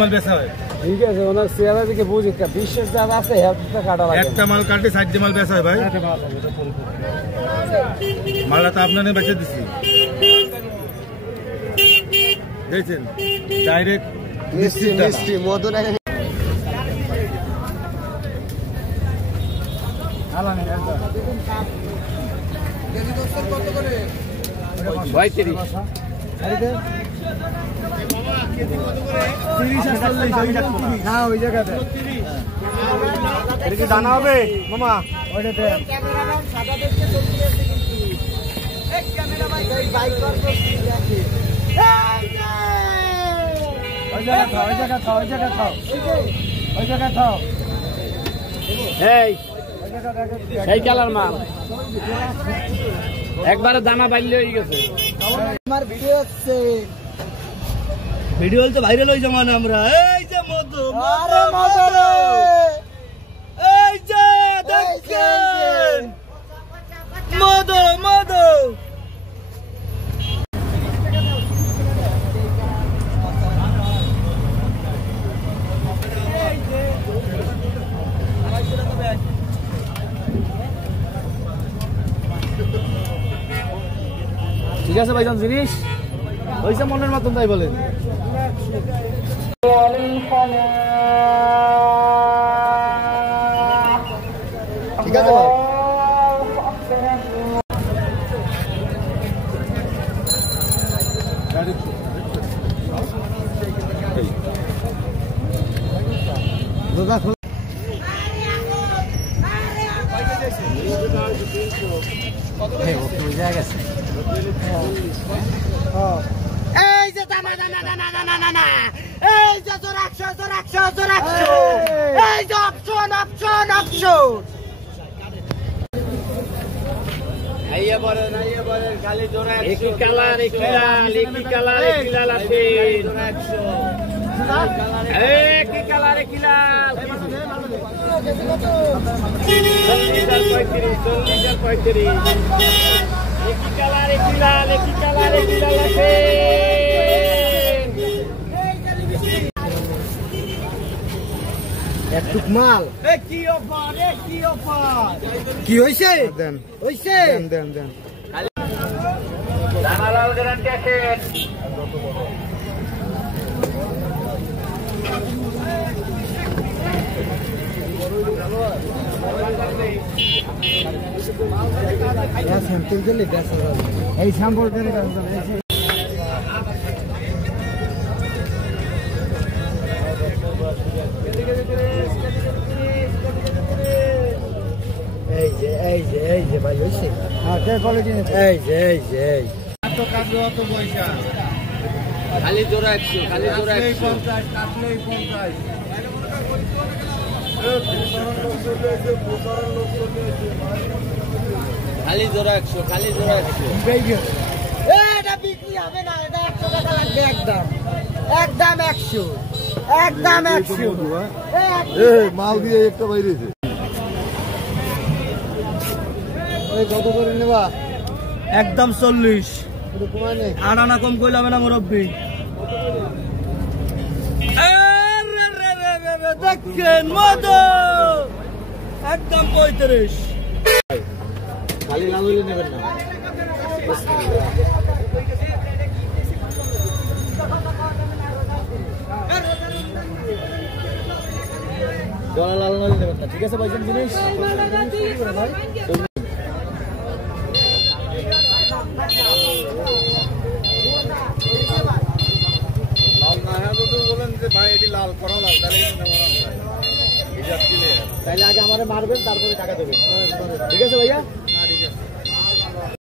মাল বেচা হয় ঠিক আছে ওনার চেহারা দিকে বুঝি বিশ্বাস যা আছে হেলথটা কাটা লাগে একটা মাল কাটে 60 মাল বেচা হয় ভাই মালটা তো আপনারে বেচে দিছি দেখেন ডাইরেক্ট মিষ্টি মধু না আলানে কেজি দস্তর কত করে 32 আরে মামা কেজি কত করে 30 আর 40 না ওই জায়গাতে 30 এর কি দানা হবে মামা ওইটাতে ক্যামেরাম্যান সাদা দেখতে চলতে আছে কিন্তু এক ক্যামেরা ভাই বাইক কর করছি দেখি ওই জায়গা খাও এই কালার মাল একবারে দানা বাইলে হয়ে গেছে আমার ভিডিও হচ্ছে ভিডিও তো ভাইরাল হই জমানা আমরা এই যে মধু আরে মধু এই যে দেখেন মধু ঠিক আছে ভাইজান জিনিস ওইসব মনের মতন তাই বলেন ঠিক আছে এই যে দানা এই যে 100 এই যে অপশন আইয়া বলেন খালি জোড়া 100 একই কালার আছে 100 একই কালার একই লাল 35 একই কালার আছে একটুক মাল কি অফার কি হইছে দেন দানালাল গ্যারান্টি আছে এই স্যাম্পল করে এই যে ভাই হইছে খালি জোড়া 100 খালি জোড়া 50 কাটলেই 50 খালি জোড়া 100 এটা বিক্রি হবে না এটা 100 টাকা লাগবে একদম 100 মাল দিয়ে একটা বাইরেছে ওই কত করে নেবা একদম 40 আর আনা কম কইলে হবে না মুরব্বি দেখেন মধু একদম 35 খালি লাল হইলে নেবেন না জলা লাল হইলে নেবেন না ঠিক আছে ভাইজান জিনিস ভাই এটি লাল করা লাল তাহলে আগে আমারে মারবেন তারপরে টাকা দেবেন ঠিক আছে ভাইয়া।